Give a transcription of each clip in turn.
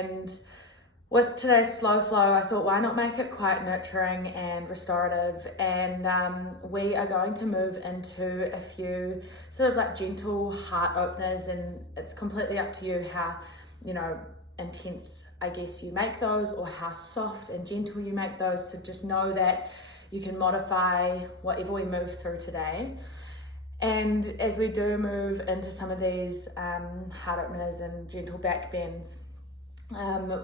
and with today's slow flow, I thought, why not make it quite nurturing and restorative? And we are going to move into a few sort of like gentle heart openers, and it's completely up to you how, intense, I guess, you make those, or how soft and gentle you make those. So just know that you can modify whatever we move through today. And as we do move into some of these heart openers and gentle back bends,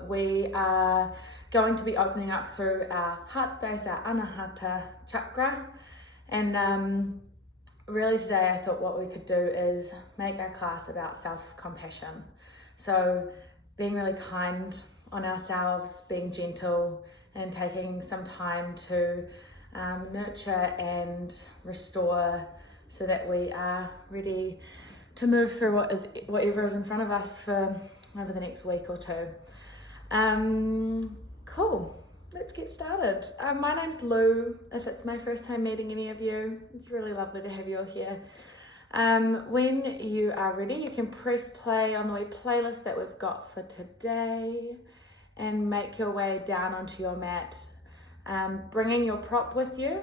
we are going to be opening up through our heart space, our Untitled Chapter. And really today I thought what we could do is make our class about self-compassion. So being really kind on ourselves, being gentle, and taking some time to nurture and restore so that we are ready to move through whatever is in front of us for over the next week or two. Cool, let's get started. My name's Lou, if it's my first time meeting any of you. It's really lovely to have you all here. When you are ready, you can press play on the wee playlist that we've got for today and make your way down onto your mat, bringing your prop with you,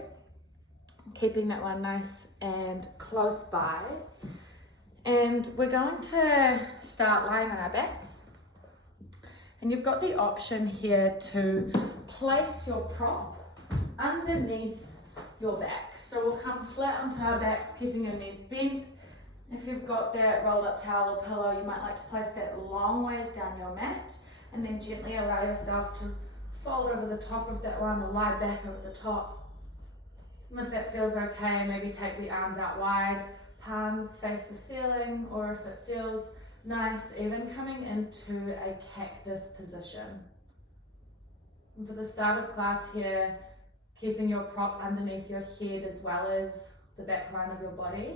keeping that one nice and close by. And we're going to start lying on our backs. And you've got the option here to place your prop underneath your back. So we'll come flat onto our backs, keeping your knees bent. If you've got that rolled up towel or pillow, you might like to place that long ways down your mat, and then gently allow yourself to fold over the top of that one or lie back over the top. And if that feels okay, maybe take the arms out wide, palms face the ceiling, or if it feels nice, even coming into a cactus position. And for the start of class here, keeping your prop underneath your head as well as the back line of your body.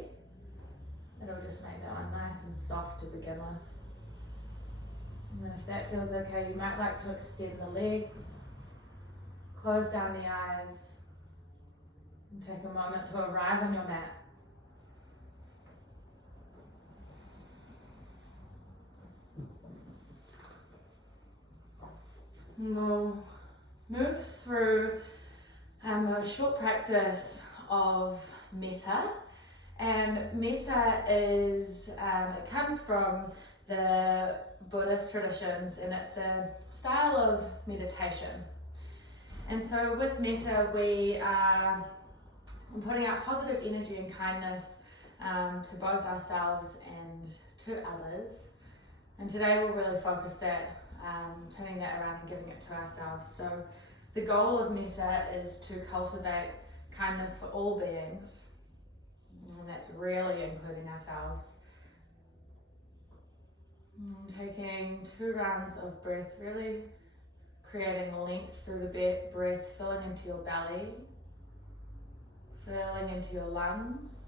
It'll just make that one nice and soft to begin with. And then if that feels okay, you might like to extend the legs, close down the eyes, and take a moment to arrive on your mat. And we'll move through a short practice of metta. And metta is, it comes from the Buddhist traditions, and it's a style of meditation. And so with metta, we are putting out positive energy and kindness to both ourselves and to others. And today we'll really focus that, turning that around and giving it to ourselves. So the goal of metta is to cultivate kindness for all beings, and that's really including ourselves. Taking 2 rounds of breath, really creating length through the breath, filling into your belly, filling into your lungs,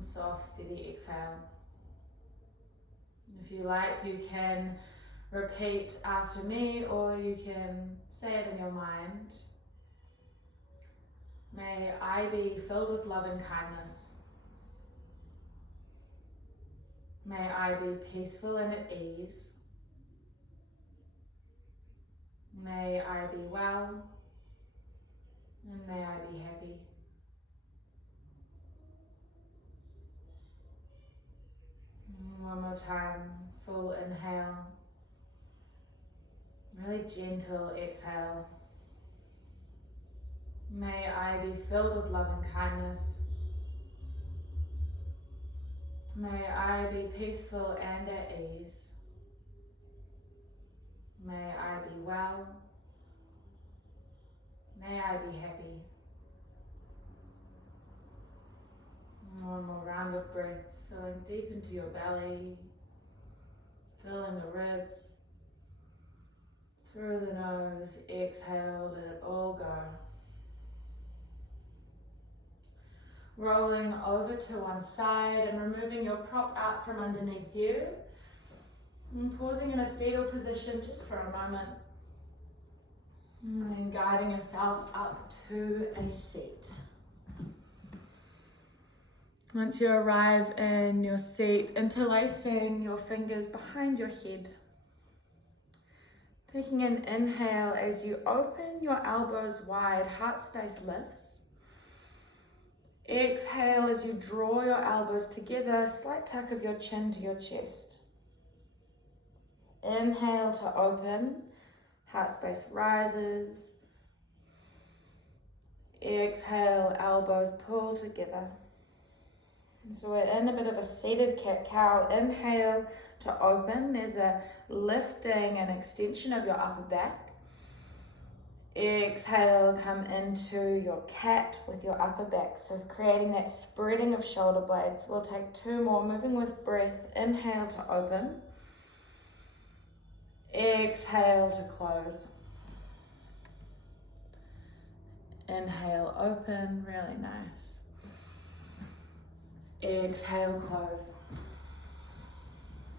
soft, steady exhale. If you like, you can repeat after me, or you can say it in your mind. May I be filled with love and kindness. May I be peaceful and at ease. May I be well, and may I be happy. One more time, full inhale, really gentle exhale. May I be filled with love and kindness. May I be peaceful and at ease. May I be well. May I be happy. One more round of breath, filling deep into your belly, filling the ribs, through the nose, exhale, let it all go. Rolling over to one side and removing your prop out from underneath you. And pausing in a fetal position just for a moment. And then guiding yourself up to a seat. Once you arrive in your seat, interlacing your fingers behind your head. Taking an inhale as you open your elbows wide, heart space lifts. Exhale as you draw your elbows together, slight tuck of your chin to your chest. Inhale to open, heart space rises. Exhale, elbows pull together. So we're in a bit of a seated cat-cow. Inhale to open. There's a lifting and extension of your upper back. Exhale, come into your cat with your upper back. So creating that spreading of shoulder blades. We'll take 2 more, moving with breath. Inhale to open. Exhale to close. Inhale, open, really nice. Exhale, close.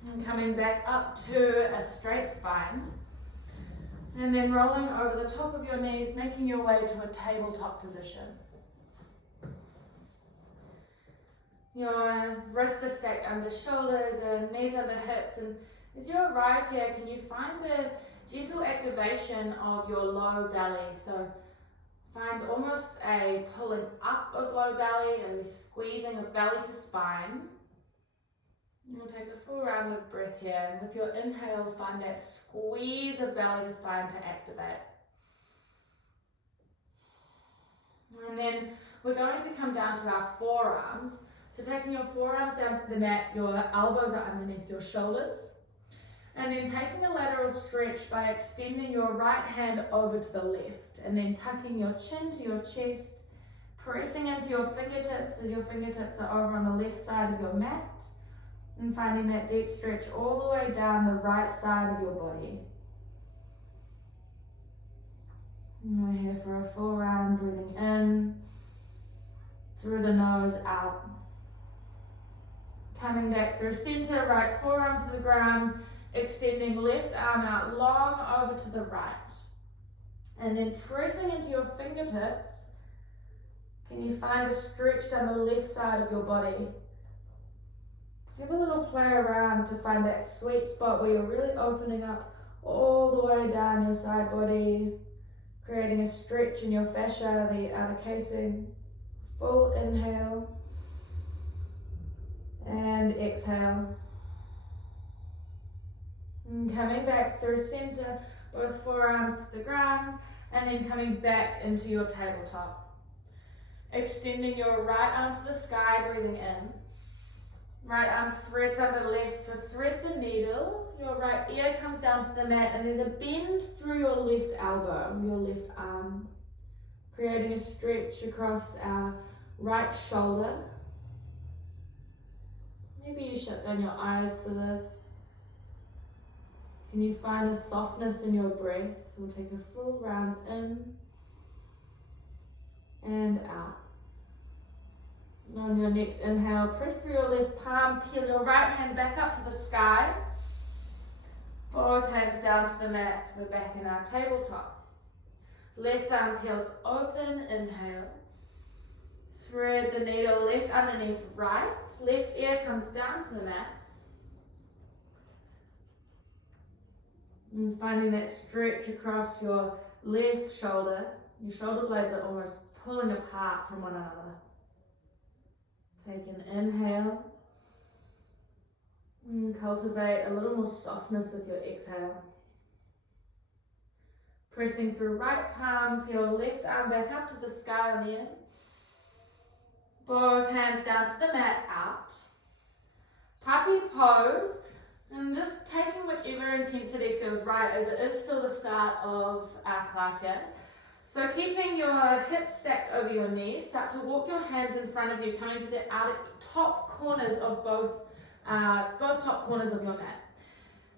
And coming back up to a straight spine. And then rolling over the top of your knees, making your way to a tabletop position. Your wrists are stacked under shoulders and knees under hips. And as you arrive here, can you find a gentle activation of your low belly? So find almost a pulling up of low belly, a squeezing of belly to spine. We'll take a full round of breath here, and with your inhale, find that squeeze of belly to spine to activate. And then we're going to come down to our forearms. So taking your forearms down to the mat, your elbows are underneath your shoulders. And then taking a lateral stretch by extending your right hand over to the left, and then tucking your chin to your chest, pressing into your fingertips as your fingertips are over on the left side of your mat, and finding that deep stretch all the way down the right side of your body. And we're here for a full round, breathing in, through the nose, out. Coming back through center, right forearm to the ground, extending left arm out long over to the right. And then pressing into your fingertips, can you find a stretch down the left side of your body? Have a little play around to find that sweet spot where you're really opening up all the way down your side body, creating a stretch in your fascia, the outer casing. Full inhale and exhale. And coming back through center, both forearms to the ground, and then coming back into your tabletop. Extending your right arm to the sky, breathing in. Right arm threads under left. For thread the needle, your right ear comes down to the mat, and there's a bend through your left elbow, your left arm, creating a stretch across our right shoulder. Maybe you shut down your eyes for this. Can you find a softness in your breath? We'll take a full round in and out. On your next inhale, press through your left palm, peel your right hand back up to the sky. Both hands down to the mat. We're back in our tabletop. Left arm peels open, inhale. Thread the needle left underneath right. Left ear comes down to the mat. And finding that stretch across your left shoulder. Your shoulder blades are almost pulling apart from one another. Take an inhale and cultivate a little more softness with your exhale. Pressing through right palm, peel left arm back up to the sky on the in. Both hands down to the mat, out. Puppy pose, and just taking whichever intensity feels right, as it is still the start of our class here. So keeping your hips stacked over your knees, start to walk your hands in front of you, coming to the outer top corners of both top corners of your mat.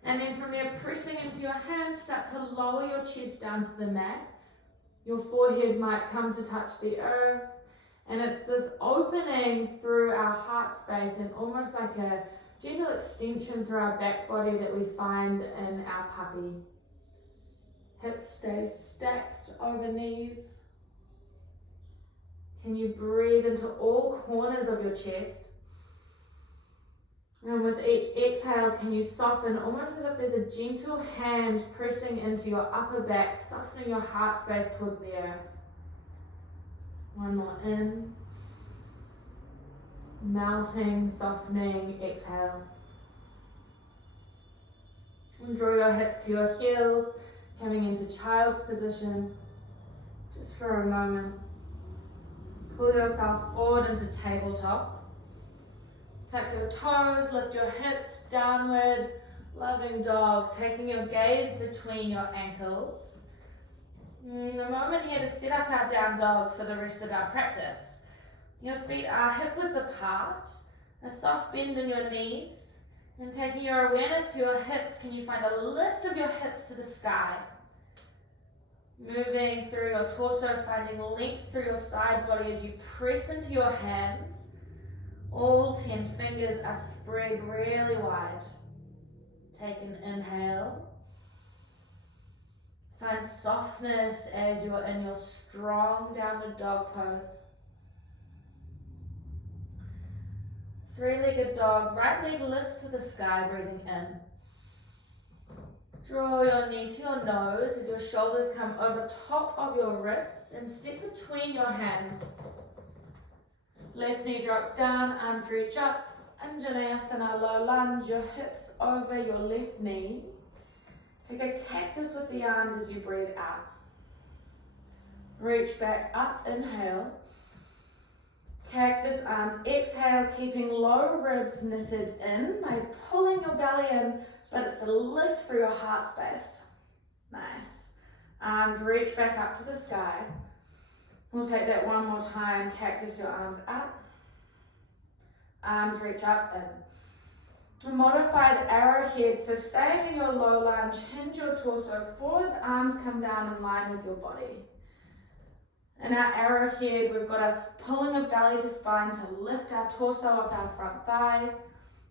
And then from there, pressing into your hands, start to lower your chest down to the mat. Your forehead might come to touch the earth. And it's this opening through our heart space and almost like a gentle extension through our back body that we find in our puppy. Hips stay stacked over knees. Can you breathe into all corners of your chest? And with each exhale, can you soften almost as if there's a gentle hand pressing into your upper back, softening your heart space towards the earth. One more in. Melting, softening, exhale. And draw your hips to your heels, coming into child's position. Just for a moment. Pull yourself forward into tabletop. Tuck your toes, lift your hips downward, loving dog, taking your gaze between your ankles. A moment here to set up our down dog for the rest of our practice. Your feet are hip width apart, a soft bend in your knees, and taking your awareness to your hips, can you find a lift of your hips to the sky? Moving through your torso, finding length through your side body as you press into your hands. All 10 fingers are spread really wide. Take an inhale. Find softness as you're in your strong downward dog pose. Three-legged dog, right leg lifts to the sky, breathing in. Draw your knee to your nose as your shoulders come over top of your wrists and step between your hands. Left knee drops down, arms reach up. Anjaneyasana, low lunge, your hips over your left knee. Take a cactus with the arms as you breathe out. Reach back up, inhale. Cactus arms, exhale, keeping low ribs knitted in by pulling your belly in, but it's a lift through your heart space. Nice. Arms reach back up to the sky. We'll take that one more time. Cactus your arms up. Arms reach up in. A modified arrowhead, so staying in your low lunge, hinge your torso forward, arms come down in line with your body. In our arrowhead, we've got a pulling of belly to spine to lift our torso off our front thigh,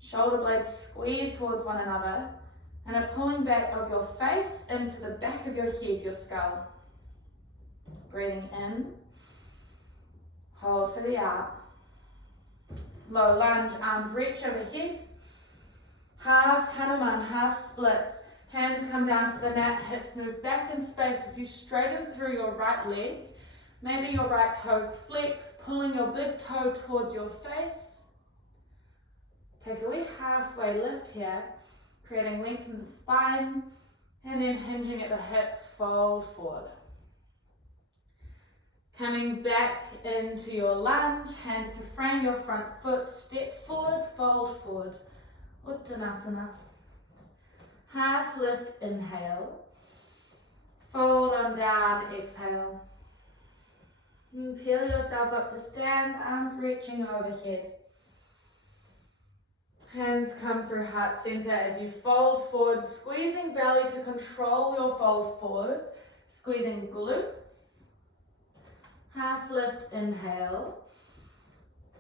shoulder blades squeeze towards one another, and a pulling back of your face into the back of your head, your skull. Breathing in, hold for the out. Low lunge, arms reach overhead. Half Hanuman, half splits. Hands come down to the mat, hips move back in space as you straighten through your right leg. Maybe your right toes flex, pulling your big toe towards your face. Take a wee halfway lift here, creating length in the spine, and then hinging at the hips, fold forward. Coming back into your lunge, hands to frame your front foot, step forward, fold forward. Uttanasana. Half lift, inhale. Fold on down, exhale. And peel yourself up to stand, arms reaching overhead. Hands come through heart center as you fold forward, squeezing belly to control your fold forward, squeezing glutes. Half lift, inhale.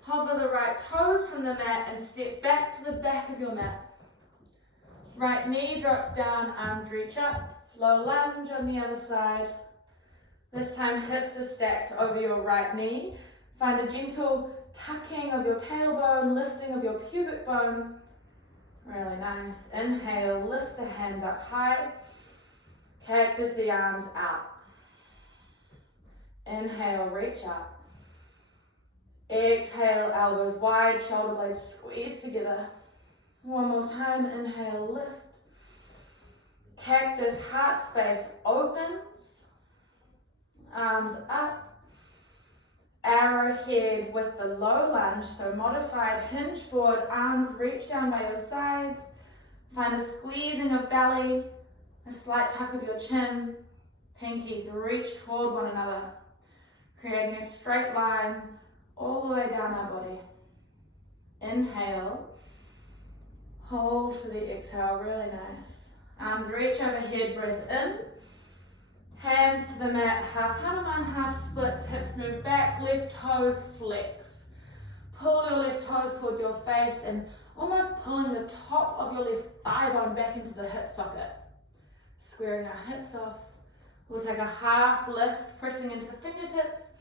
Hover the right toes from the mat and step back to the back of your mat. Right knee drops down, arms reach up, low lunge on the other side. This time hips are stacked over your right knee. Find a gentle tucking of your tailbone, lifting of your pubic bone. Really nice. Inhale, lift the hands up high. Cactus the arms out. Inhale, reach up. Exhale, elbows wide, shoulder blades squeeze together. One more time, inhale, lift. Cactus, heart space opens. Arms up. Arrowhead with the low lunge, so modified hinge forward, arms reach down by your side. Find a squeezing of belly, a slight tuck of your chin. Pinkies reach toward one another, creating a straight line all the way down our body. Inhale, hold for the exhale, really nice. Arms reach overhead, breath in. Hands to the mat, half Hanuman, half splits, hips move back, left toes flex. Pull your left toes towards your face and almost pulling the top of your left thigh bone back into the hip socket. Squaring our hips off. We'll take a half lift, pressing into the fingertips.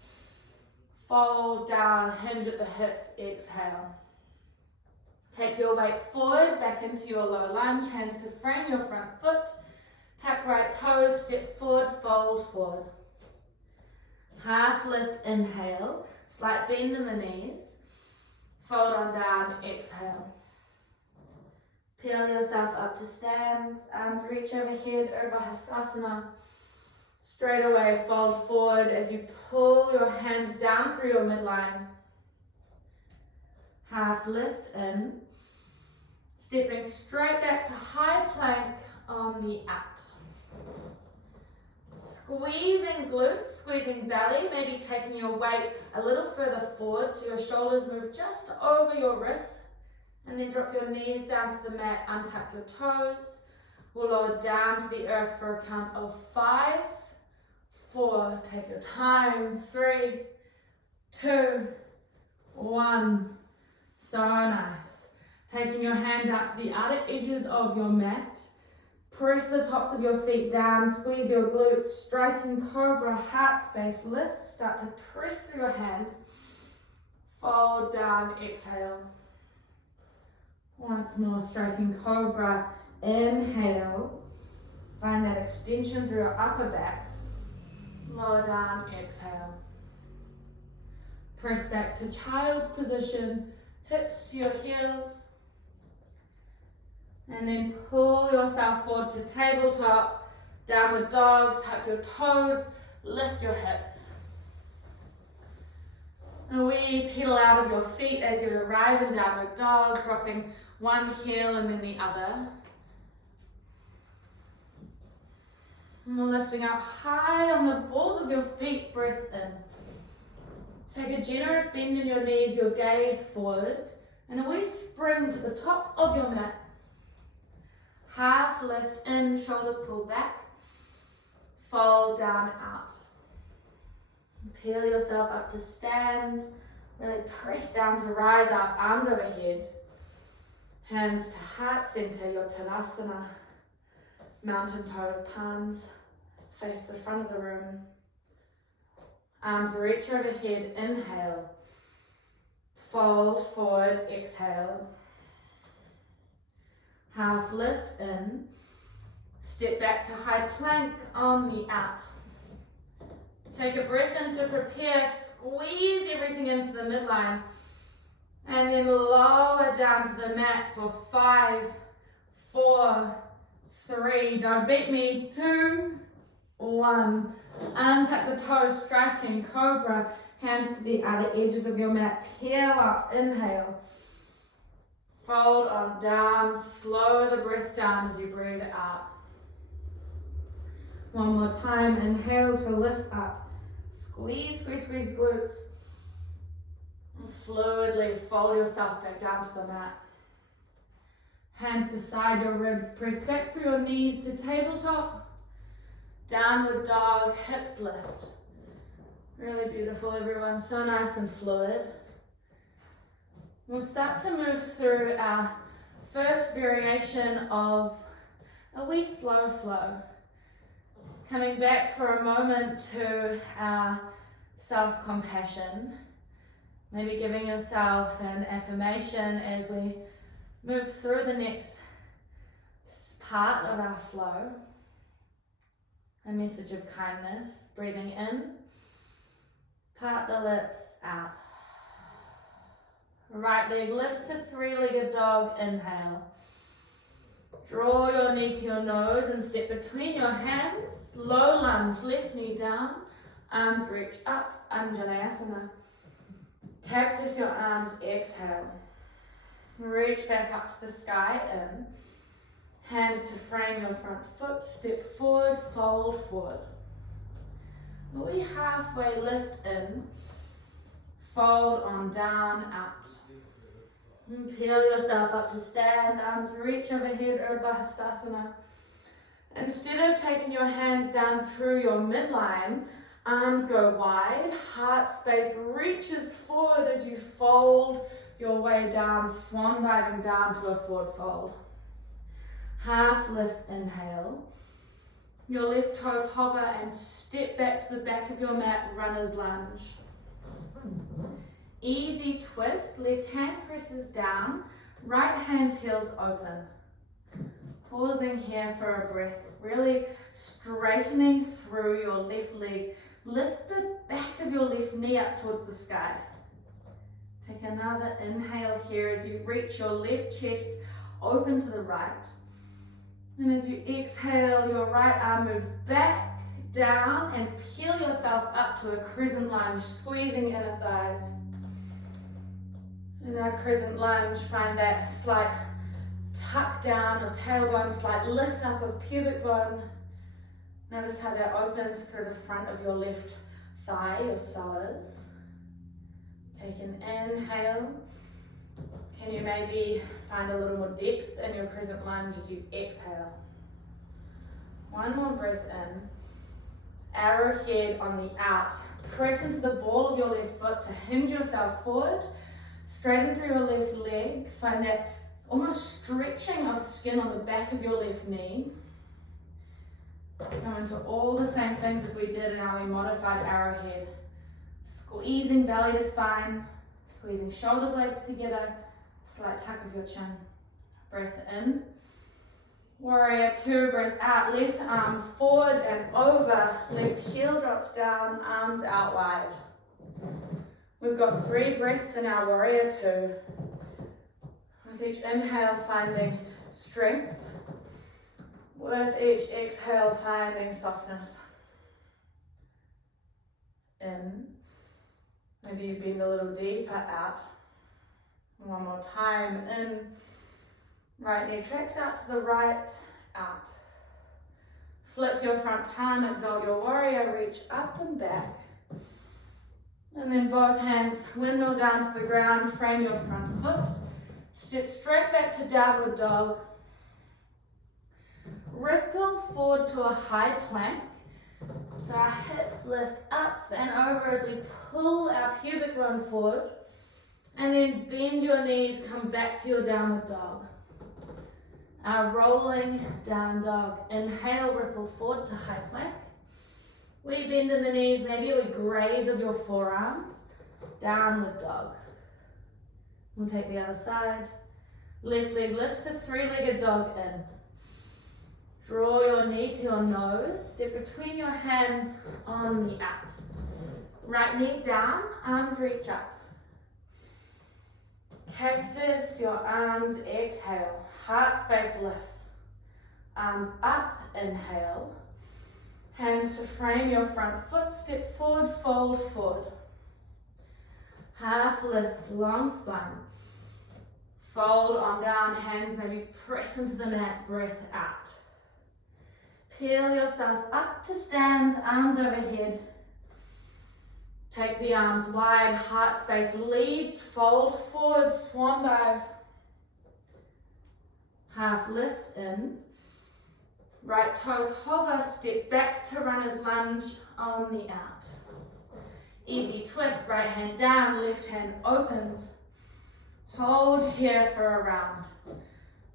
Fold down, hinge at the hips, exhale. Take your weight forward, back into your low lunge, hands to frame your front foot. Tuck right toes, step forward, fold forward. Half lift, inhale, slight bend in the knees. Fold on down, exhale. Peel yourself up to stand, arms reach overhead, Shavasana. Straight away, fold forward as you pull your hands down through your midline. Half lift in, stepping straight back to high plank on the out. Squeezing glutes, squeezing belly, maybe taking your weight a little further forward so your shoulders move just over your wrists, and then drop your knees down to the mat, untuck your toes. We'll lower down to the earth for a count of 5, 4, take your time, 3, 2, 1. So nice. Taking your hands out to the outer edges of your mat. Press the tops of your feet down, squeeze your glutes, striking cobra, heart space, lift, start to press through your hands. Fold down, exhale. Once more, striking cobra, inhale. Find that extension through your upper back. Lower down, exhale. Press back to child's position, hips to your heels. And then pull yourself forward to tabletop, downward dog, tuck your toes, lift your hips. And we pedal out of your feet as you arrive in downward dog, dropping one heel and then the other. And we're lifting up high on the balls of your feet, breath in. Take a generous bend in your knees, your gaze forward, and a wee spring to the top of your mat. Half lift in, shoulders pull back, fold down out. Peel yourself up to stand, really press down to rise up, arms overhead. Hands to heart center, your Tadasana. Mountain pose, palms face the front of the room. Arms reach overhead, inhale. Fold forward, exhale. Half lift in. Step back to high plank on the out. Take a breath in to prepare, squeeze everything into the midline. And then lower down to the mat for 5, 4, 3, don't beat me, 2, 1. Untuck the toes, striking cobra, hands to the outer edges of your mat, peel up, inhale. Fold on down, slow the breath down as you breathe out. One more time, inhale to lift up. Squeeze, squeeze, squeeze glutes. And fluidly fold yourself back down to the mat. Hands beside your ribs, press back through your knees to tabletop. Downward dog, hips lift. Really beautiful, everyone, so nice and fluid. We'll start to move through our first variation of a wee slow flow. Coming back for a moment to our self-compassion. Maybe giving yourself an affirmation as we move through the next part of our flow. A message of kindness, breathing in, part the lips, out. Right leg lifts to three-legged dog, inhale. Draw your knee to your nose and step between your hands, low lunge, left knee down, arms reach up, Anjaneyasana. Cactus your arms, exhale. Reach back up to the sky, in. Hands to frame your front foot, step forward, fold forward. We halfway lift in, fold on down, out. And peel yourself up to stand, arms reach overhead, Urdhva. Instead of taking your hands down through your midline, arms go wide, heart space reaches forward as you fold your way down, swan diving down to a forward fold. Half lift, inhale. Your left toes hover and step back to the back of your mat, runner's lunge. Easy twist, left hand presses down, Right hand peels open. Pausing here for a breath, really straightening through your left leg. Lift the back of your left knee up towards the sky. Take another inhale here as you reach your left chest open to the right. And as you exhale, your right arm moves back, down, and peel yourself up to a crescent lunge, squeezing inner thighs. In our crescent lunge, find that slight tuck down of tailbone, slight lift up of pubic bone. Notice how that opens through the front of your left thigh, your psoas. Take an inhale. Can you maybe find a little more depth in your crescent lunge as you exhale? One more breath in. Arrowhead on the out. Press into the ball of your left foot to hinge yourself forward. Straighten through your left leg. Find that almost stretching of skin on the back of your left knee. Come into all the same things as we did in our modified arrowhead. Squeezing belly to spine, squeezing shoulder blades together, slight tuck of your chin. Breath in. Warrior two, breath out, left arm forward and over, left heel drops down, arms out wide. We've got 3 breaths in our warrior two. With each inhale, finding strength. With each exhale, finding softness. In. Maybe you bend a little deeper out. One more time. In. Right knee tracks out to the right, out. Flip your front palm, exalt your warrior, reach up and back. And then both hands windmill down to the ground, frame your front foot. Step straight back to downward dog. Ripple forward to a high plank. So our hips lift up and over as we pull our pubic bone forward. And then bend your knees, come back to your downward dog. Our rolling down dog. Inhale, ripple forward to high plank. We bend in the knees, maybe we graze of your forearms. Downward dog. We'll take the other side. Left leg lifts to 3-legged dog in. Draw your knee to your nose. Step between your hands on the out. Right knee down, arms reach up. Cactus, your arms exhale. Heart space lifts. Arms up, inhale. Hands to frame your front foot. Step forward, fold forward. Half lift, long spine. Fold on down, hands maybe press into the mat, breath out. Peel yourself up to stand, arms overhead. Take the arms wide, heart space leads, fold forward, swan dive. Half lift in. Right toes hover, step back to runner's lunge on the out. Easy twist, right hand down, left hand opens. Hold here for a round.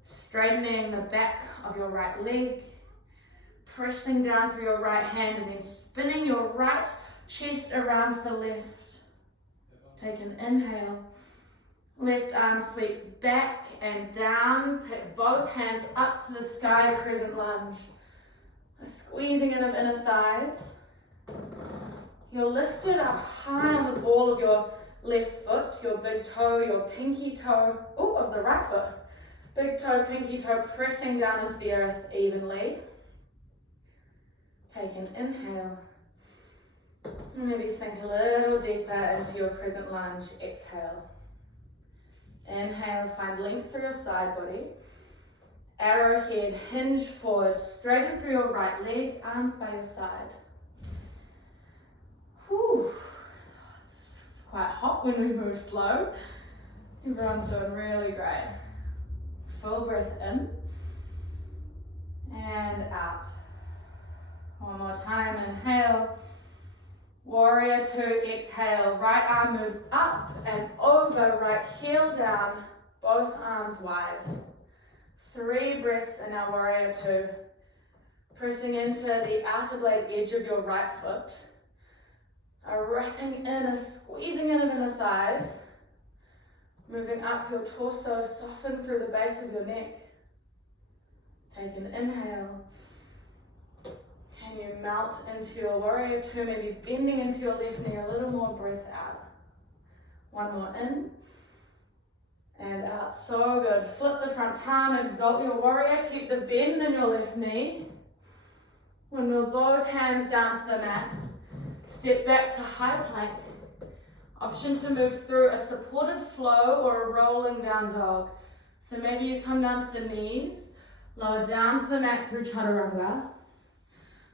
Straightening the back of your right leg. Pressing down through your right hand and then spinning your right chest around to the left. Take an inhale. Left arm sweeps back and down. Pick both hands up to the sky, crescent lunge. A squeezing in of inner thighs. You're lifted up high on the ball of your left foot, your big toe, your pinky toe, of the right foot. Big toe, pinky toe pressing down into the earth evenly. Take an inhale. And maybe sink a little deeper into your crescent lunge. Exhale. Inhale, find length through your side body. Arrowhead, hinge forward, straighten through your right leg, arms by your side. Whew. It's quite hot when we move slow. Everyone's doing really great. Full breath in and out. One more time, inhale. Warrior two, exhale. Right arm moves up and over, right heel down, both arms wide. 3 breaths in our warrior two. Pressing into the outer blade edge of your right foot. A wrapping in, a squeezing in of inner thighs. Moving up your torso, soften through the base of your neck. Take an inhale. Can you melt into your warrior two, maybe bending into your left knee, a little more breath out. One more in and out. So good. Flip the front palm, exalt your warrior. Keep the bend in your left knee. Windmill both hands down to the mat. Step back to high plank. Option to move through a supported flow or a rolling down dog. So maybe you come down to the knees, lower down to the mat through chaturanga.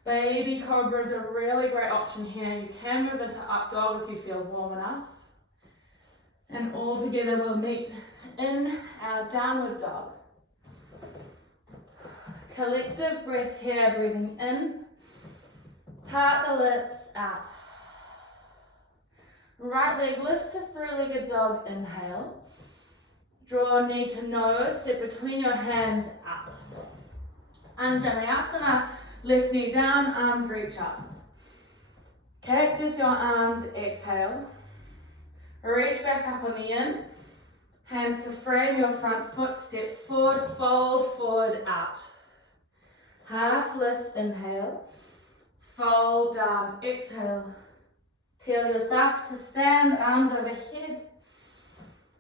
Baby cobra is a really great option here. You can move into up dog if you feel warm enough. And all together we'll meet in our downward dog. Collective breath here, breathing in, part the lips, out. Right leg lifts to three-legged dog, inhale. Draw knee to nose, step between your hands, out. Anjaneyasana, left knee down, arms reach up. Cactus your arms, exhale. Reach back up on the in. Hands to frame your front foot, step forward, fold forward, out. Half lift, inhale. Fold down, exhale. Peel yourself to stand, arms overhead.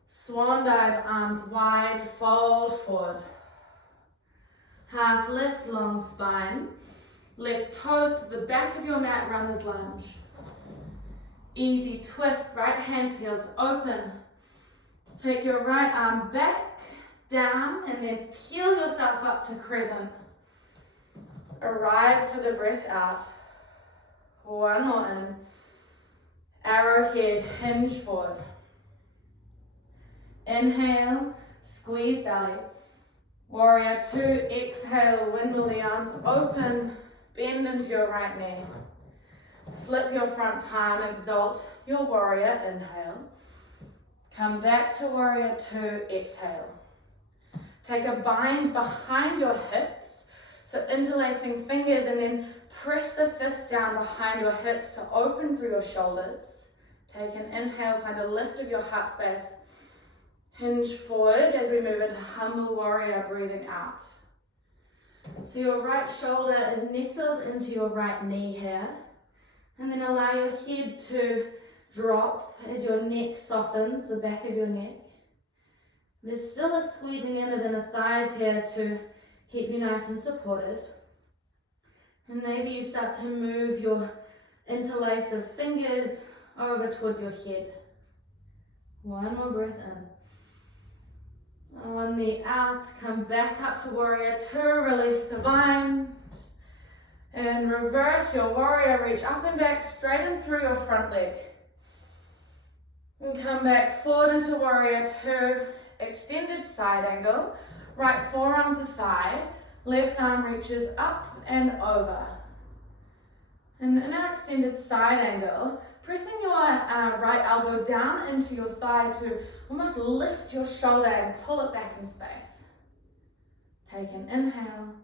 Swan dive, arms wide, fold forward. Half lift, long spine. Left toes to the back of your mat, runner's lunge. Easy twist, right hand peels open. Take your right arm back, down, and then peel yourself up to crescent. Arrive for the breath out. One more in. Arrowhead, hinge forward. Inhale, squeeze belly. Warrior two, exhale, windmill the arms open, bend into your right knee. Flip your front palm, exalt your warrior, inhale. Come back to warrior two, exhale. Take a bind behind your hips, so interlacing fingers, and then press the fist down behind your hips to open through your shoulders. Take an inhale, find a lift of your heart space. Hinge forward as we move into humble warrior, breathing out. So your right shoulder is nestled into your right knee here. And then allow your head to drop as your neck softens, the back of your neck. There's still a squeezing in of inner thighs here to keep you nice and supported. And maybe you start to move your interlace of fingers over towards your head. One more breath in. On the out, come back up to warrior two, release the bind. And reverse your warrior, reach up and back, straighten through your front leg. And come back forward into warrior two, extended side angle, right forearm to thigh, left arm reaches up and over. And in our extended side angle, pressing your right elbow down into your thigh to almost lift your shoulder and pull it back in space. Take an inhale.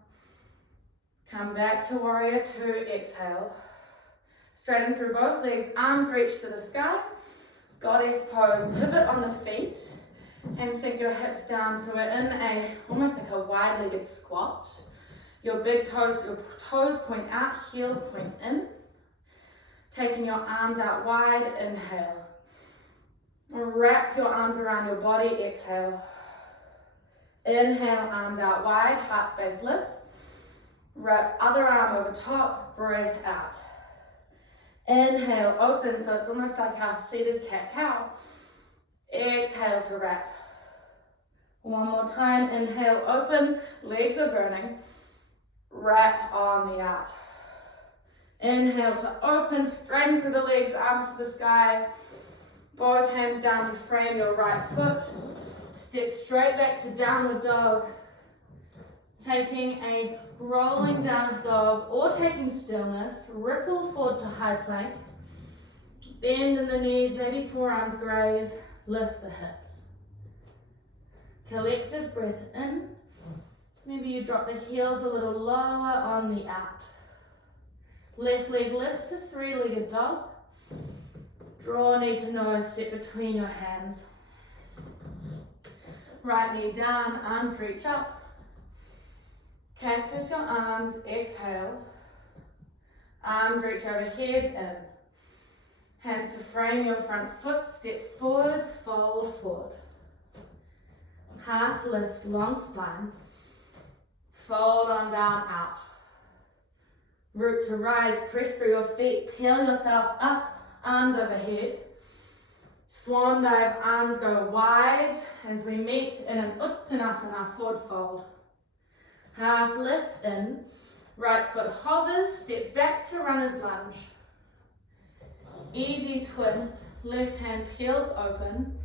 Come back to warrior two, exhale. Straighten through both legs, arms reach to the sky. Goddess pose, pivot on the feet and sink your hips down so we're in almost like a wide-legged squat. Your big toes, your toes point out, heels point in. Taking your arms out wide, inhale. Wrap your arms around your body, exhale. Inhale, arms out wide, heart space lifts. Wrap other arm over top, breath out. Inhale, open, so it's almost like a seated cat-cow. Exhale to wrap. One more time, inhale, open, legs are burning. Wrap on the out. Inhale to open, straighten through the legs, arms to the sky. Both hands down to frame your right foot. Step straight back to downward dog. Taking a rolling down dog or taking stillness, ripple forward to high plank. Bend in the knees, maybe forearms graze, lift the hips. Collective breath in. Maybe you drop the heels a little lower on the out. Left leg lifts to three-legged dog. Draw knee to nose, step between your hands. Right knee down, arms reach up. Cactus your arms, exhale. Arms reach overhead, in. Hands to frame your front foot, step forward, fold forward. Half lift, long spine. Fold on down, out. Root to rise, press through your feet, peel yourself up, arms overhead. Swan dive, arms go wide as we meet in an Uttanasana, forward fold. Half lift in, right foot hovers, step back to runner's lunge. Easy twist, left hand peels open.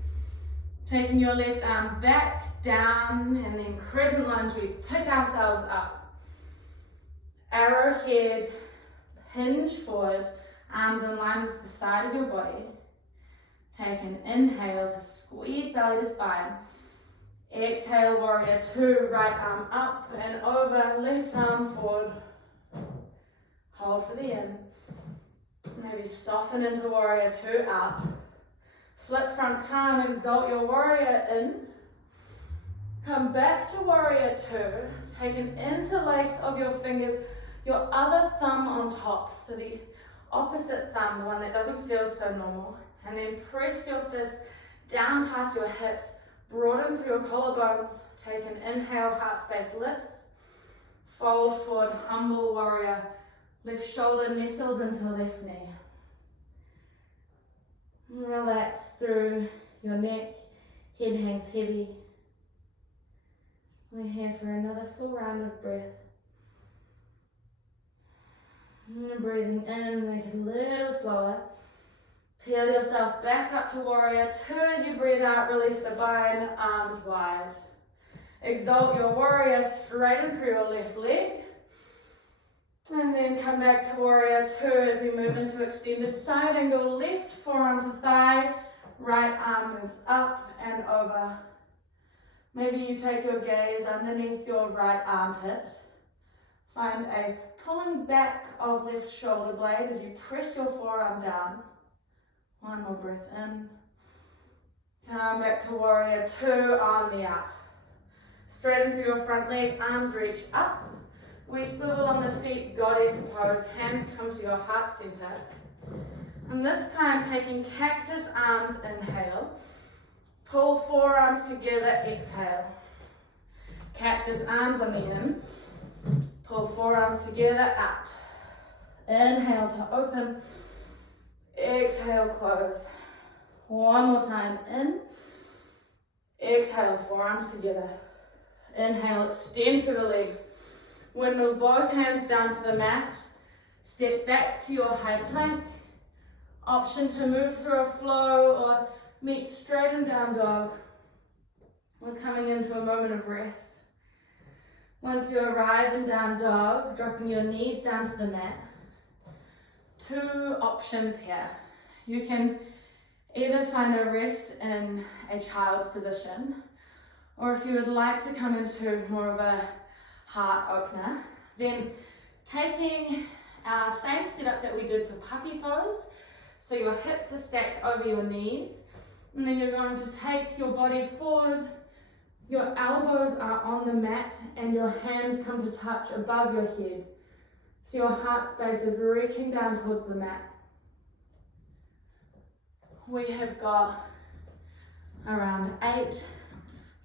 Taking your left arm back, down, and then crescent lunge, we pick ourselves up. Arrowhead, hinge forward, arms in line with the side of your body. Take an inhale to squeeze belly to spine. Exhale, warrior two, right arm up and over, left arm forward. Hold for the in. Maybe soften into warrior two, out. Flip front palm, exalt your warrior in. Come back to warrior two. Take an interlace of your fingers, your other thumb on top. So the opposite thumb, the one that doesn't feel so normal. And then press your fist down past your hips, broaden through your collarbones. Take an inhale, heart space lifts. Fold forward, humble warrior. Left shoulder nestles into left knee. Relax through your neck, head hangs heavy. We're here for another full round of breath. And breathing in, make it a little slower. Peel yourself back up to warrior two as you breathe out, release the bind, arms wide. Exalt your warrior, straighten through your left leg. And then come back to warrior two as we move into extended side angle, left forearm to thigh, right arm moves up and over. Maybe you take your gaze underneath your right armpit. Find a pulling back of left shoulder blade as you press your forearm down. One more breath in. Come back to warrior two on the out. Straighten through your front leg, arms reach up. We swivel on the feet, goddess pose, hands come to your heart center. And this time taking cactus arms, inhale. Pull forearms together, exhale. Cactus arms on the in. Pull forearms together, out. Inhale to open. Exhale, close. One more time, in. Exhale, forearms together. Inhale, extend through the legs. Windmill both hands down to the mat. Step back to your high plank. Option to move through a flow or meet straight in down dog. We're coming into a moment of rest. Once you arrive in down dog, dropping your knees down to the mat. Two options here. You can either find a rest in a child's position, or if you would like to come into more of a heart opener, then taking our same setup that we did for puppy pose, so your hips are stacked over your knees, and then you're going to take your body forward, your elbows are on the mat, and your hands come to touch above your head. So your heart space is reaching down towards the mat. We have got around 8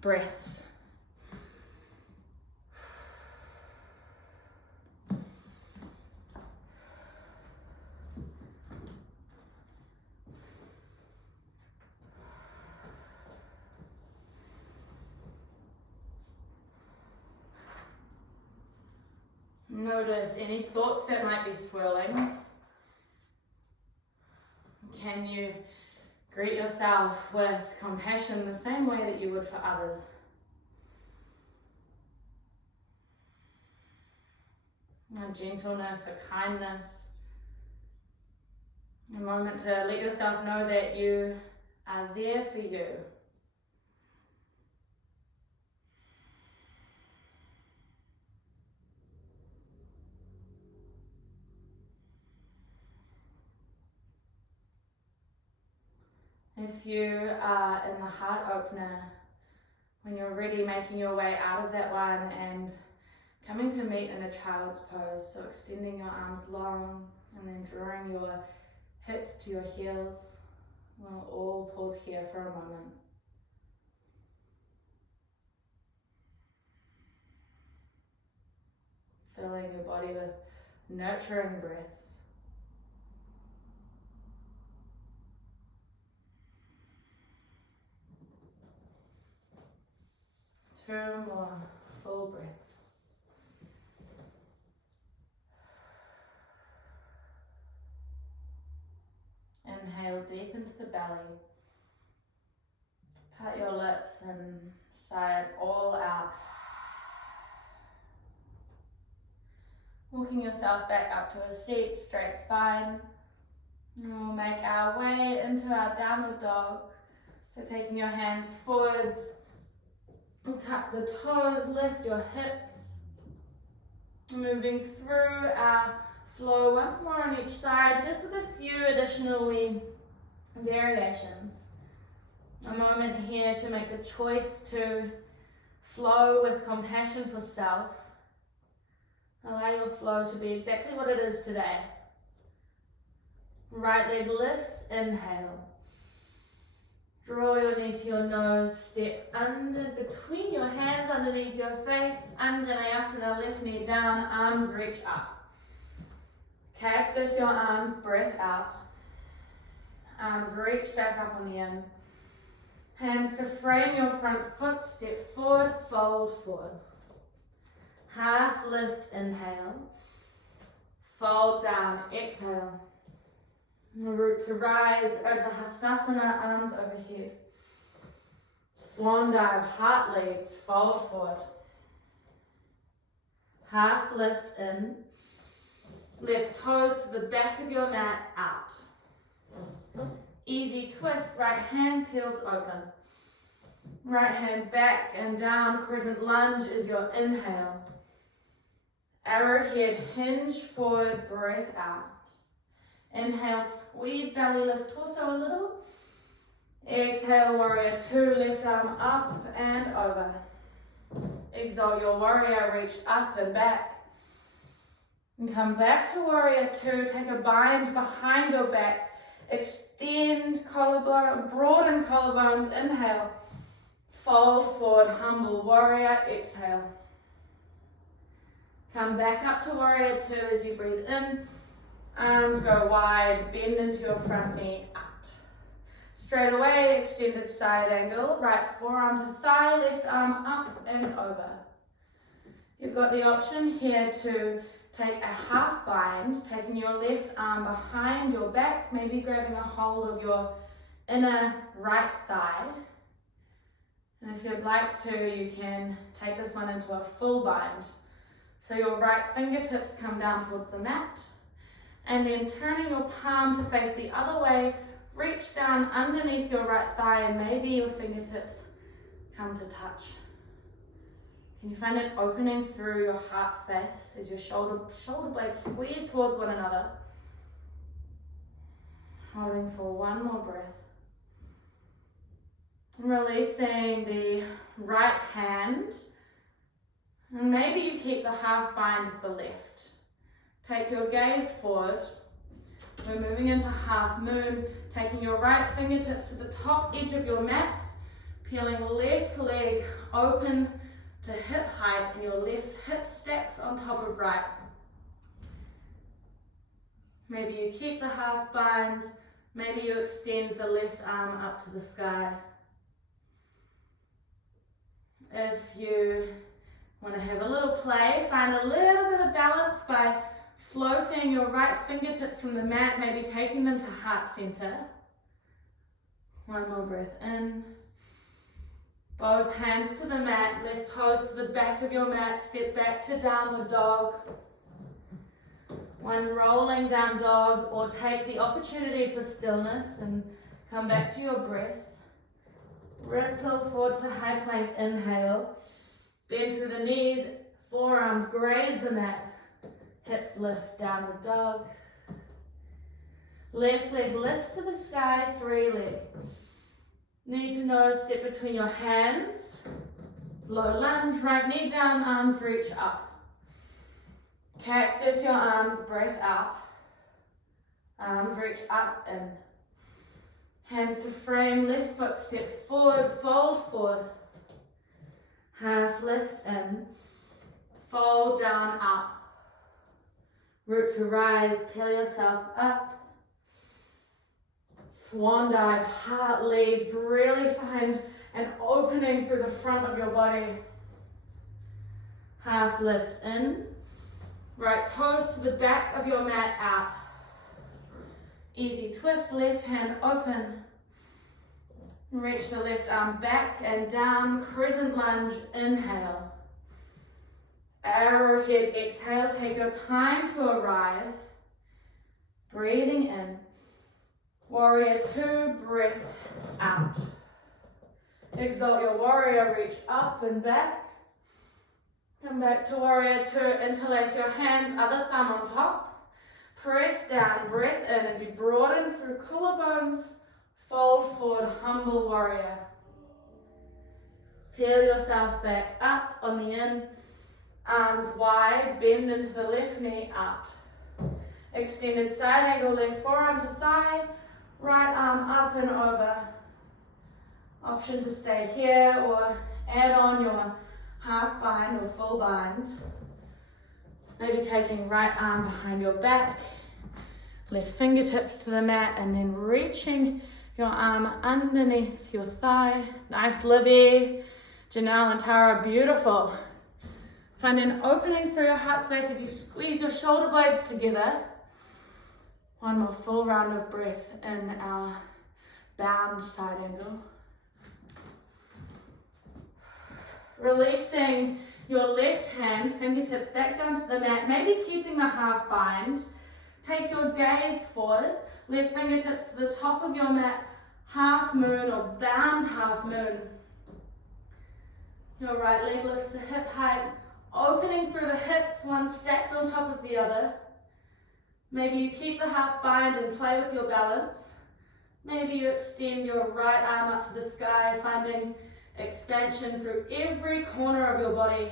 breaths. Notice any thoughts that might be swirling. Can you greet yourself with compassion the same way that you would for others? A gentleness, a kindness. A moment to let yourself know that you are there for you. If you are in the heart opener, When you're ready, making your way out of that one and coming to meet in a child's pose. So extending your arms long and then drawing your hips to your heels. We'll all pause here for a moment. Filling your body with nurturing breaths. 2 more full breaths. Inhale deep into the belly. Pat your lips and sigh it all out. Walking yourself back up to a seat, straight spine. And we'll make our way into our downward dog. So taking your hands forward, tuck the toes, lift your hips. Moving through our flow once more on each side, just with a few additional variations. A moment here to make the choice to flow with compassion for self. Allow your flow to be exactly what it is today. Right leg lifts, inhale. Draw your knee to your nose, step under between your hands underneath your face, Anjaneyasana, left knee down, arms reach up. Cactus your arms, breath out. Arms reach back up on the in. Hands to frame your front foot, step forward, fold forward. Half lift, inhale. Fold down, exhale. Root to rise, Urdhva arms overhead. Swan dive, heart leads, fold forward. Half lift in. Left toes to the back of your mat, out. Easy twist, right hand peels open. Right hand back and down, crescent lunge is your inhale. Arrowhead hinge forward, breath out. Inhale, squeeze belly, lift torso a little. Exhale, warrior 2, left arm up and over. Exhale your warrior, reach up and back. And come back to warrior 2, take a bind behind your back. Extend collarbone, broaden collarbones, inhale. Fold forward, humble warrior, exhale. Come back up to warrior 2 as you breathe in. Arms go wide, bend into your front knee, out. Straight away, extended side angle, right forearm to thigh, left arm up and over. You've got the option here to take a half bind, taking your left arm behind your back, maybe grabbing a hold of your inner right thigh. And if you'd like to, you can take this one into a full bind. So your right fingertips come down towards the mat, and then turning your palm to face the other way, reach down underneath your right thigh and maybe your fingertips come to touch. Can you find an opening through your heart space as your shoulder blades squeeze towards one another? Holding for one more breath. Releasing the right hand. And maybe you keep the half bind with the left. Take your gaze forward. We're moving into half moon, taking your right fingertips to the top edge of your mat, peeling left leg open to hip height, and your left hip stacks on top of right. Maybe you keep the half bind, maybe you extend the left arm up to the sky. If you want to have a little play, find a little bit of balance by floating your right fingertips from the mat, maybe taking them to heart center. One more breath in. Both hands to the mat, left toes to the back of your mat, step back to downward dog. One rolling down dog, or take the opportunity for stillness and come back to your breath. Ripple forward to high plank, inhale. Bend through the knees, forearms graze the mat. Hips lift, downward dog. Left leg lifts to the sky, 3 leg. Knee to nose, step between your hands. Low lunge, right knee down, arms reach up. Cactus your arms, breath out. Arms reach up, in. Hands to frame, left foot step forward, fold forward. Half lift in, fold down, up. Root to rise, peel yourself up. Swan dive, heart leads, really find an opening through the front of your body. Half lift in, right toes to the back of your mat, out. Easy twist, left hand open. Reach the left arm back and down, crescent lunge, inhale. Arrowhead, exhale, take your time to arrive. Breathing in. Warrior two, breath out. Exalt your warrior, reach up and back. Come back to warrior two, interlace your hands, other thumb on top. Press down, breath in as you broaden through collarbones. Fold forward, humble warrior. Peel yourself back up on the in. Arms wide, bend into the left knee, out. Extended side angle, left forearm to thigh. Right arm up and over. Option to stay here or add on your half bind or full bind. Maybe taking right arm behind your back, left fingertips to the mat, and then reaching your arm underneath your thigh. Nice, Libby, Janelle and Tara, beautiful. Find an opening through your heart space as you squeeze your shoulder blades together. One more full round of breath in our bound side angle. Releasing your left hand, fingertips back down to the mat, maybe keeping the half bind. Take your gaze forward, left fingertips to the top of your mat, half moon or bound half moon. Your right leg lifts to hip height, opening through the hips, one stacked on top of the other. Maybe you keep the half bind and play with your balance. Maybe you extend your right arm up to the sky, finding expansion through every corner of your body.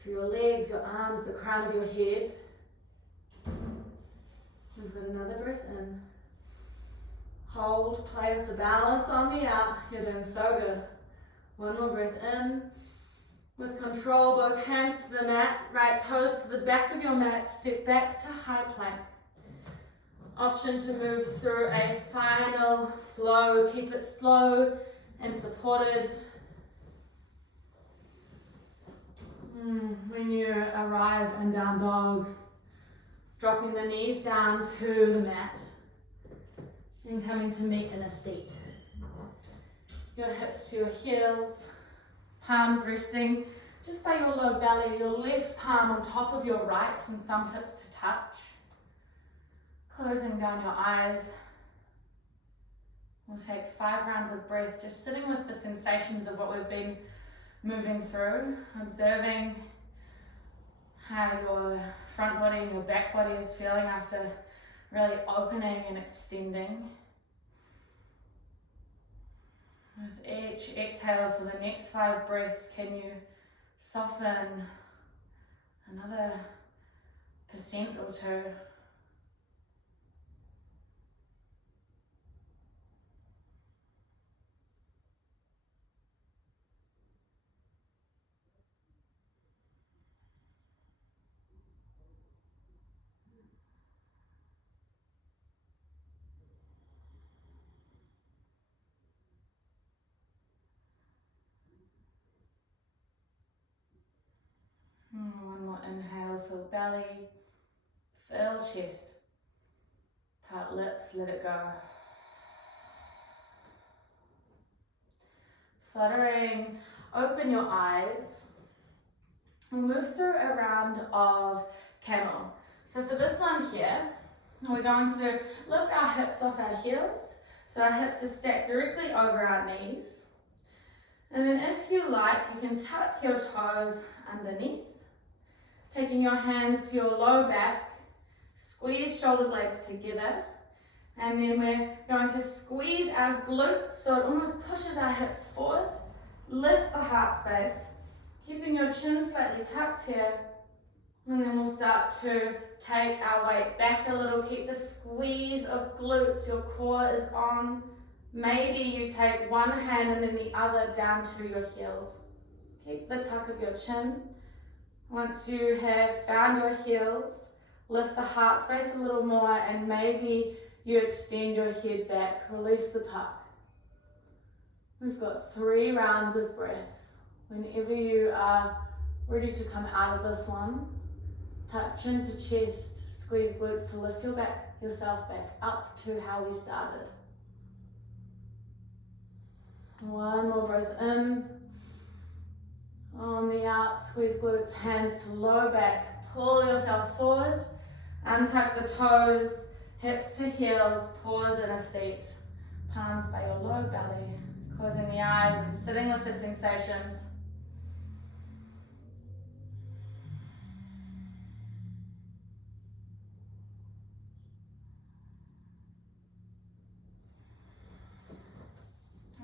Through your legs, your arms, the crown of your head. We've got another breath in. Hold, play with the balance on the out. You're doing so good. One more breath in. With control, both hands to the mat, right toes to the back of your mat, step back to high plank. Option to move through a final flow. Keep it slow and supported. When you arrive in down dog, dropping the knees down to the mat and coming to meet in a seat. Your hips to your heels. Palms resting just by your low belly, your left palm on top of your right and thumb tips to touch. Closing down your eyes. We'll take 5 rounds of breath, just sitting with the sensations of what we've been moving through, observing how your front body and your back body is feeling after really opening and extending. With each exhale for the next 5 breaths, can you soften another % or 2? One more inhale, fill belly, fill chest, part lips, let it go. Fluttering, open your eyes. We'll move through a round of camel. So for this one here, we're going to lift our hips off our heels. So our hips are stacked directly over our knees. And then if you like, you can tuck your toes underneath. Taking your hands to your low back, squeeze shoulder blades together, and then we're going to squeeze our glutes so it almost pushes our hips forward, lift the heart space, keeping your chin slightly tucked here. And then we'll start to take our weight back a little. Keep the squeeze of glutes, your core is on. Maybe you take one hand and then the other down to your heels. Keep the tuck of your chin. Once you have found your heels, lift the heart space a little more and maybe you extend your head back. Release the tuck. We've got 3 rounds of breath. Whenever you are ready to come out of this one, tuck chin to chest, squeeze glutes to lift yourself back up to how we started. One more breath in. On the out, squeeze glutes, hands to low back. Pull yourself forward. Untuck the toes, hips to heels. Pause in a seat. Palms by your low belly. Closing the eyes and sitting with the sensations.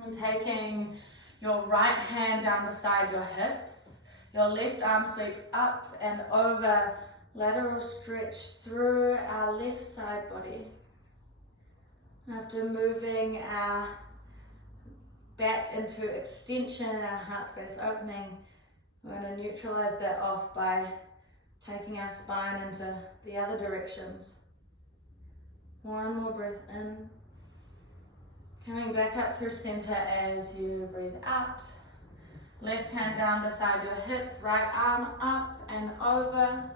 And taking your right hand down beside your hips, your left arm sweeps up and over, lateral stretch through our left side body. After moving our back into extension, our heart space opening, we're going to neutralize that off by taking our spine into the other directions. One more breath in. Coming back up through center as you breathe out. Left hand down beside your hips, right arm up and over.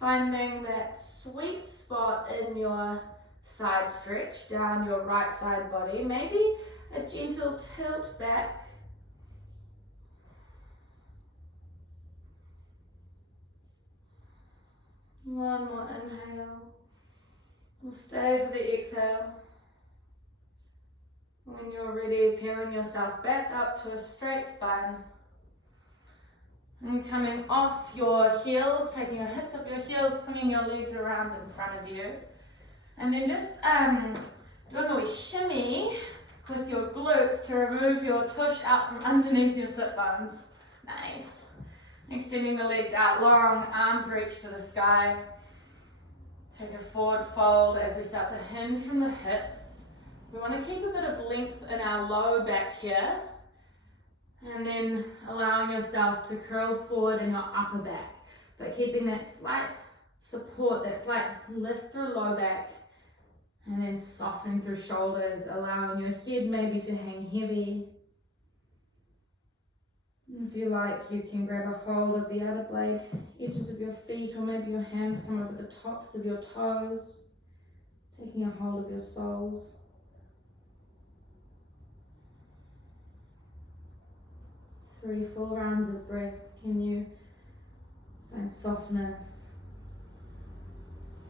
Finding that sweet spot in your side stretch down your right side body. Maybe a gentle tilt back. One more inhale. We'll stay for the exhale. When you're ready, peeling yourself back up to a straight spine. And coming off your heels, taking your hips off your heels, swinging your legs around in front of you. And then just doing a wee shimmy with your glutes to remove your tush out from underneath your sit bones. Nice. Extending the legs out long, arms reach to the sky. Take a forward fold as we start to hinge from the hips. We want to keep a bit of length in our low back here. And then allowing yourself to curl forward in your upper back. But keeping that slight support, that slight lift through low back. And then softening through shoulders, allowing your head maybe to hang heavy. If you like, you can grab a hold of the outer blade, edges of your feet, or maybe your hands come over the tops of your toes, taking a hold of your soles. Three full rounds of breath. Can you find softness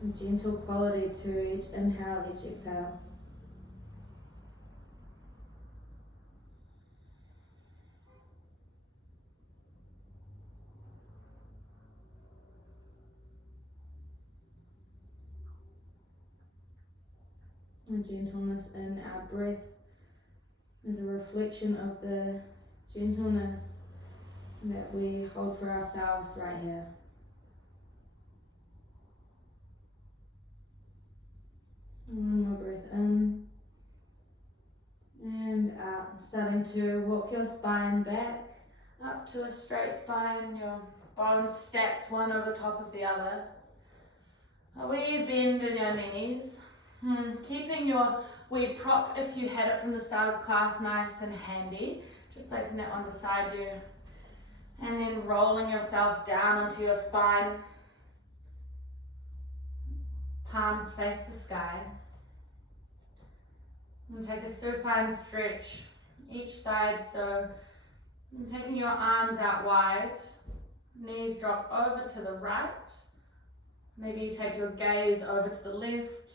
and gentle quality to each inhale, each exhale? And gentleness in our breath is a reflection of the gentleness that we hold for ourselves right here. One more breath in and out. Starting to walk your spine back up to a straight spine, your bones stacked one over top of the other. A wee bend in your knees. Keeping your wee prop, if you had it from the start of class, nice and handy. Just placing that one beside you. And then rolling yourself down onto your spine. Palms face the sky. And take a supine stretch each side. So taking your arms out wide. Knees drop over to the right. Maybe you take your gaze over to the left.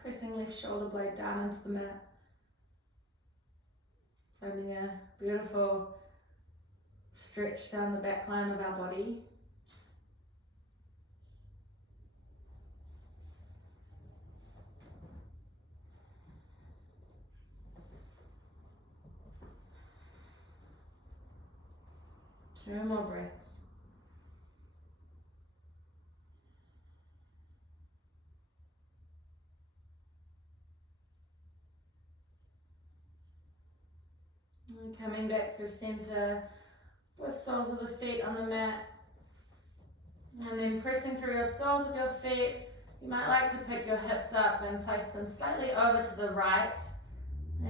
Pressing left shoulder blade down into the mat. Finding a beautiful stretch down the back line of our body. 2 more breaths. And coming back through center, both soles of the feet on the mat. And then pressing through your soles of your feet, you might like to pick your hips up and place them slightly over to the right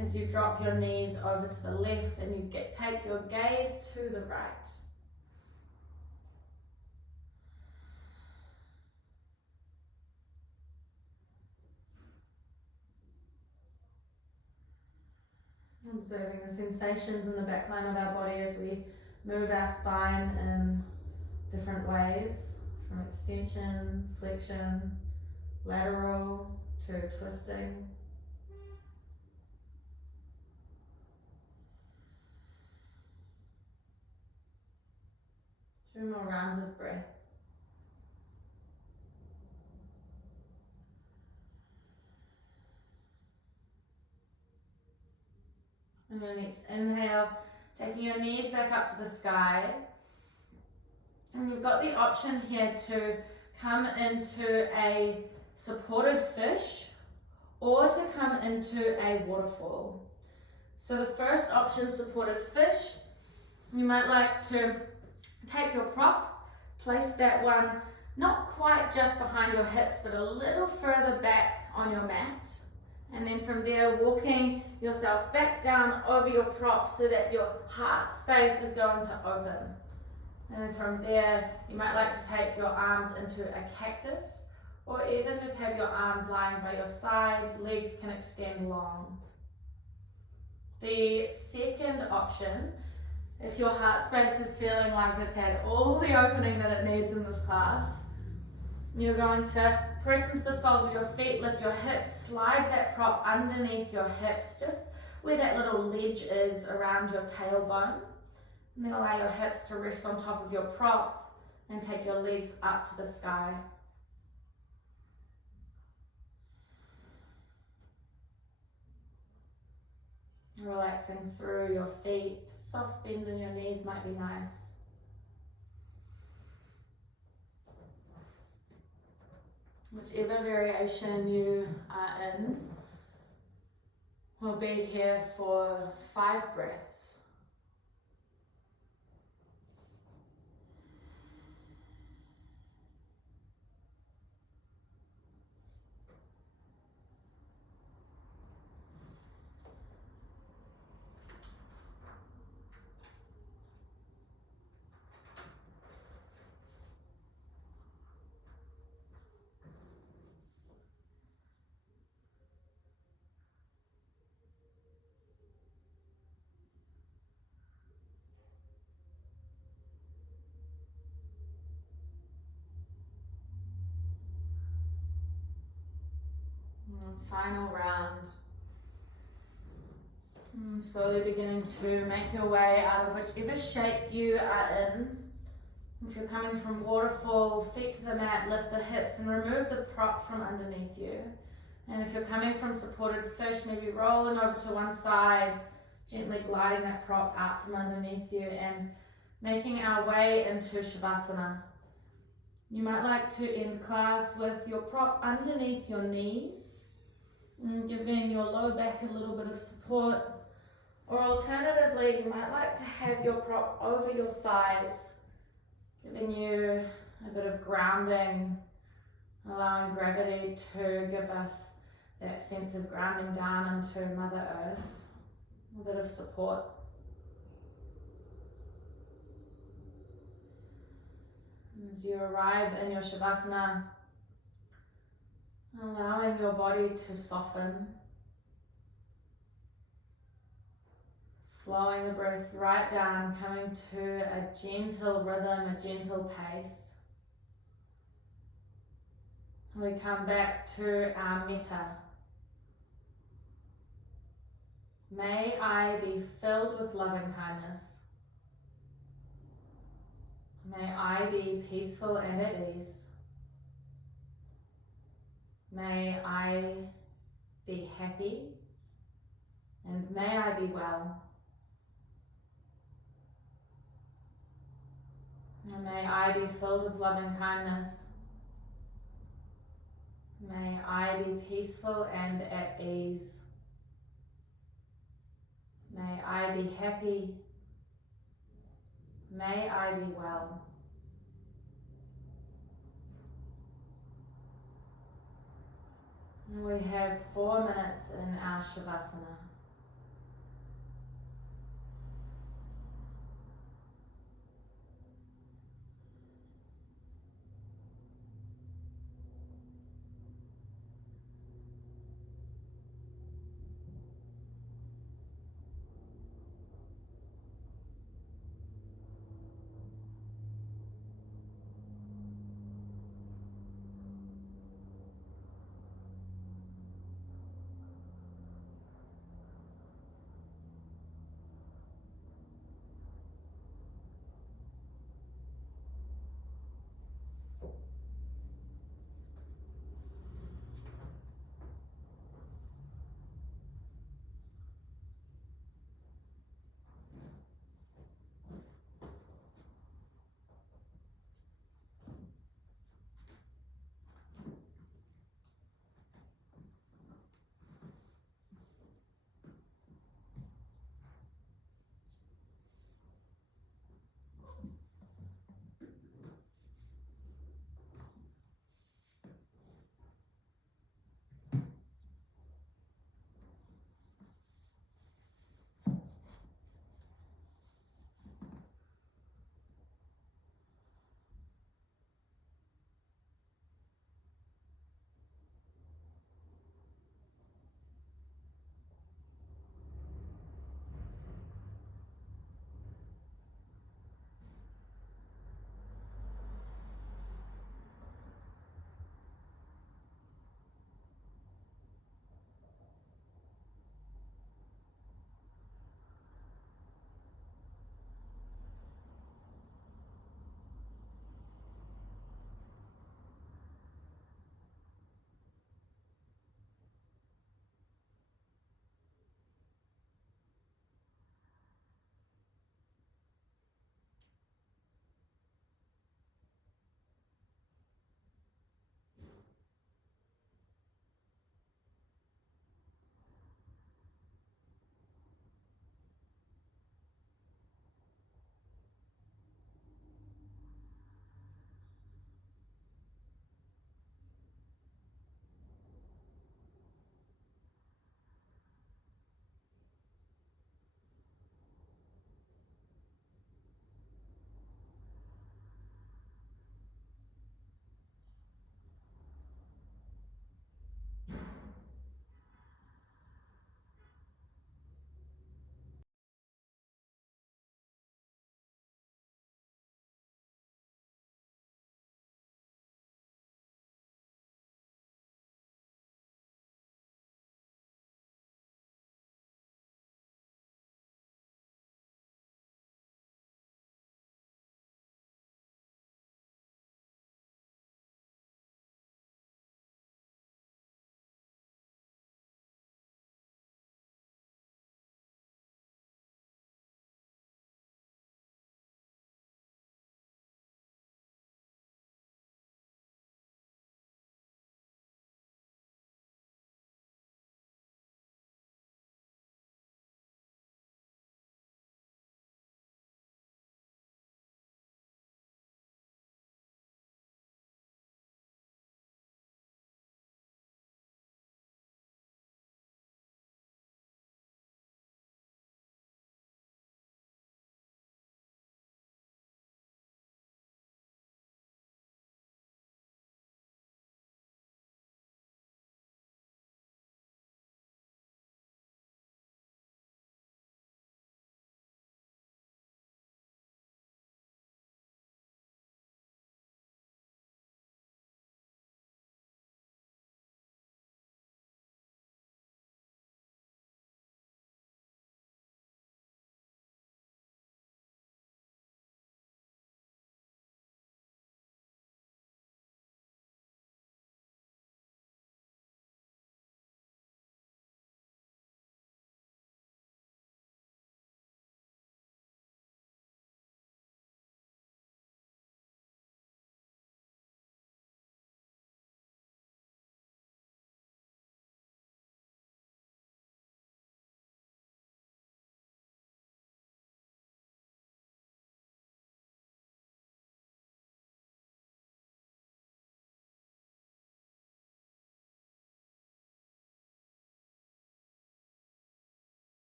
as you drop your knees over to the left and you take your gaze to the right. Observing the sensations in the back line of our body as we move our spine in different ways, from extension, flexion, lateral to twisting. Two more rounds of breath. And your next inhale, taking your knees back up to the sky. And you've got the option here to come into a supported fish or to come into a waterfall. So the first option, supported fish, you might like to take your prop, place that one not quite just behind your hips, but a little further back on your mat. And then from there, walking yourself back down over your prop so that your heart space is going to open. And then from there, you might like to take your arms into a cactus, or even just have your arms lying by your side, legs can extend long. The second option, if your heart space is feeling like it's had all the opening that it needs in this class, you're going to press into the soles of your feet, lift your hips, slide that prop underneath your hips, just where that little ledge is around your tailbone. And then allow your hips to rest on top of your prop and take your legs up to the sky. Relaxing through your feet, soft bend in your knees might be nice. Whichever variation you are in, we'll be here for 5 breaths. Final round. And slowly beginning to make your way out of whichever shape you are in. If you're coming from waterfall, feet to the mat, lift the hips and remove the prop from underneath you. And if you're coming from supported fish, maybe rolling over to one side, gently gliding that prop out from underneath you and making our way into Shavasana. You might like to end class with your prop underneath your knees, and giving your low back a little bit of support, or alternatively you might like to have your prop over your thighs, giving you a bit of grounding, allowing gravity to give us that sense of grounding down into Mother Earth, a bit of support. As you arrive in your Shavasana, allowing your body to soften, slowing the breaths right down, coming to a gentle rhythm, a gentle pace. We come back to our metta. May I be filled with loving kindness. May I be peaceful and at ease. May I be happy, and may I be well. And may I be filled with loving kindness. May I be peaceful and at ease. May I be happy. May I be well. And we have 4 minutes in our Shavasana.